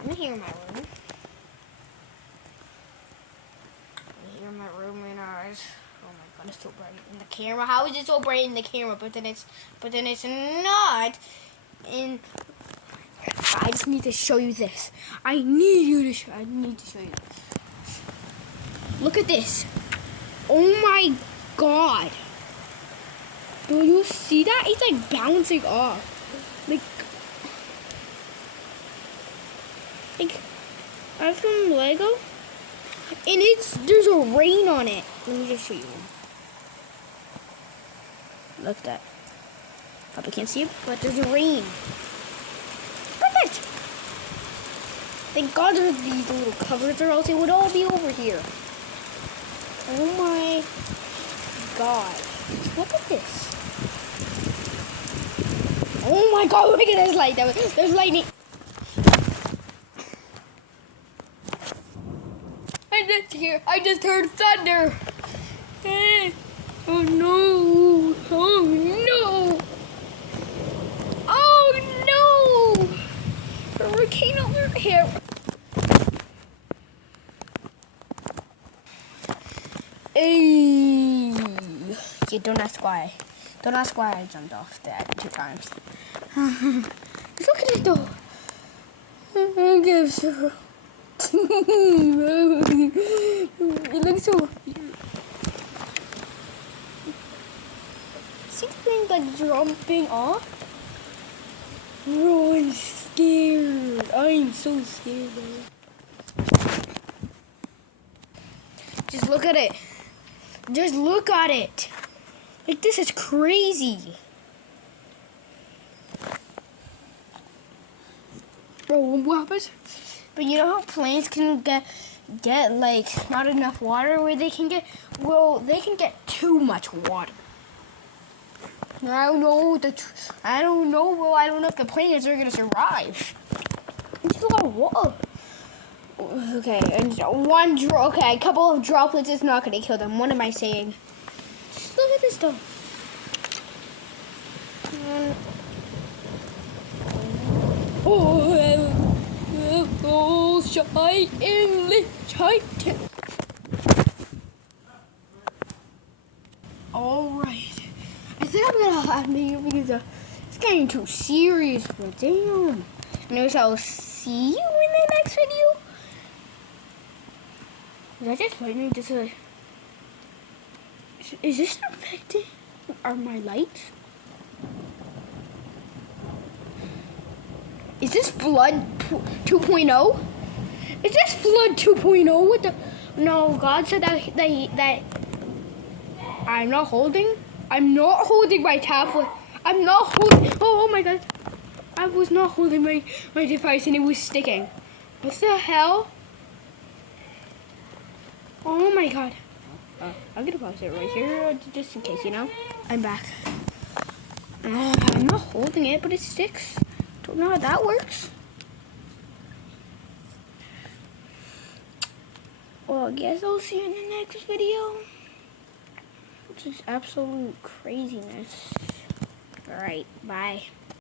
I'm here in my room. I'm here in my room and oh my god, it's so bright in the camera. How is it so bright in the camera? But then it's not. And I just need to show you this. I need to show you this. Look at this. Oh my god. Do you see that? It's like bouncing off. Like I'm from Lego. And there's a rain on it. Let me just show you. Look at that. Probably can't see it, but there's a rain. Perfect! Thank God there's these little covers or else it would all be over here. Oh my god. Look at this. Oh my god, look at this light. There's lightning. I just heard thunder. Oh no. Oh no. Oh no. Hurricane over here. Hey. Yeah, don't ask why. Don't ask why I jumped off that 2 times. Look at it though. It looks so. See the thing like jumping off? Bro, I'm scared. I'm so scared, bro. Just look at it. Just look at it. Like, this is crazy. Bro, what happens? But you know how planes can get like not enough water where they can get, well, they can get too much water. I don't know well, I don't know if the planes are gonna survive. It's a lot of water. Okay, and a couple of droplets is not gonna kill them. What am I saying? Just look at this stuff. Alright. I think I'm gonna have to because it's getting too serious, but damn. Anyways, I'll see you in the next video. Did I just lightning just is this affecting my lights? Is this flood 2.0? Is this flood 2.0? What the? No, God said that I'm not holding my tablet. I'm not holding. Oh my God! I was not holding my device and it was sticking. What the hell? Oh my God! I'm gonna pause it right here just in case, you know. I'm back. I'm not holding it, but it sticks. Don't know how that works. Well, I guess I'll see you in the next video. Which is absolute craziness. Alright, bye.